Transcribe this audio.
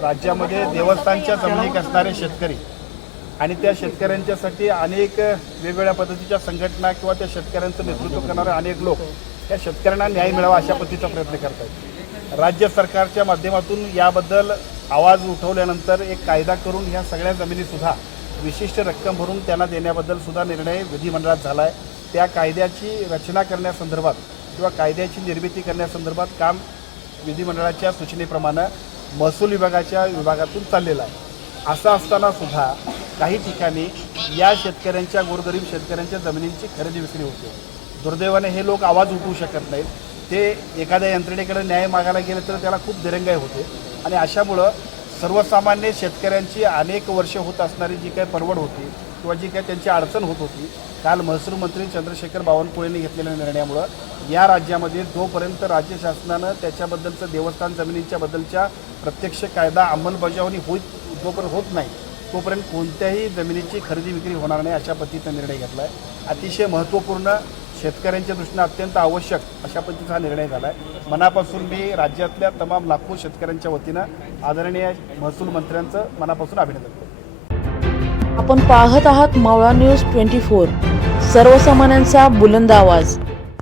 राज्यामध्ये देवस्थानच्या जमिनीत असणारे शेतकरी आणि त्या शेतकऱ्यांच्यासाठी अनेक वेगवेगळ्या पद्धतीच्या संघटना किंवा त्या शेतकऱ्यांचं नेतृत्व करणारे अनेक लोक त्या शेतकऱ्यांना न्याय मिळावा अशा पद्धतीचा प्रयत्न करत आहेत राज्य सरकारच्या माध्यमातून याबद्दल आवाज उठवल्यानंतर एक कायदा करून ह्या सगळ्या जमिनीसुद्धा विशिष्ट रक्कम भरून त्यांना देण्याबद्दल सुद्धा निर्णय विधिमंडळात झाला आहे त्या कायद्याची रचना करण्यासंदर्भात किंवा कायद्याची निर्मिती करण्यासंदर्भात काम विधिमंडळाच्या सूचनेप्रमाणे महसूल विभागाच्या विभागातून चाललेला आहे. असं असताना सुद्धा काही ठिकाणी या शेतकऱ्यांच्या गोरगरीब शेतकऱ्यांच्या जमिनींची खरेदी विक्री होते. दुर्दैवाने हे लोक आवाज उठवू शकत नाहीत. ते एखाद्या यंत्रणेकडे न्याय मागायला गेले तर त्याला खूप दिरंगाई होते. आणि अशामुळं सर्वसामान्य शेतकऱ्यांची अनेक वर्ष होत असणारी जी काही परवड होती किंवा जी काही त्यांची अडचण होत होती काल महसूल मंत्री चंद्रशेखर बावनकुळेंनी घेतलेल्या निर्णयामुळं या राज्यामध्ये जोपर्यंत राज्य शासनानं त्याच्याबद्दलचं देवस्थान जमिनीच्याबद्दलच्या प्रत्यक्ष कायदा अंमलबजावणी होत जोपर्यंत होत नाही तोपर्यंत कोणत्याही जमिनीची खरेदी विक्री होणार नाही अशा पद्धतीचा निर्णय घेतला आहे अतिशय महत्त्वपूर्ण शेतकऱ्यांच्या दृष्टीनं अत्यंत आवश्यक अशा पद्धतीचा हा निर्णय झाला आहे मनापासून मी राज्यातल्या तमाम लाखो शेतकऱ्यांच्या वतीनं आदरणीय महसूल मंत्र्यांचं मनापासून अभिनंदन करतो. आपण पाहत आहात मावळा न्यूज ट्वेंटी फोर. सर्वसामान्यांचा बुलंद आवाज.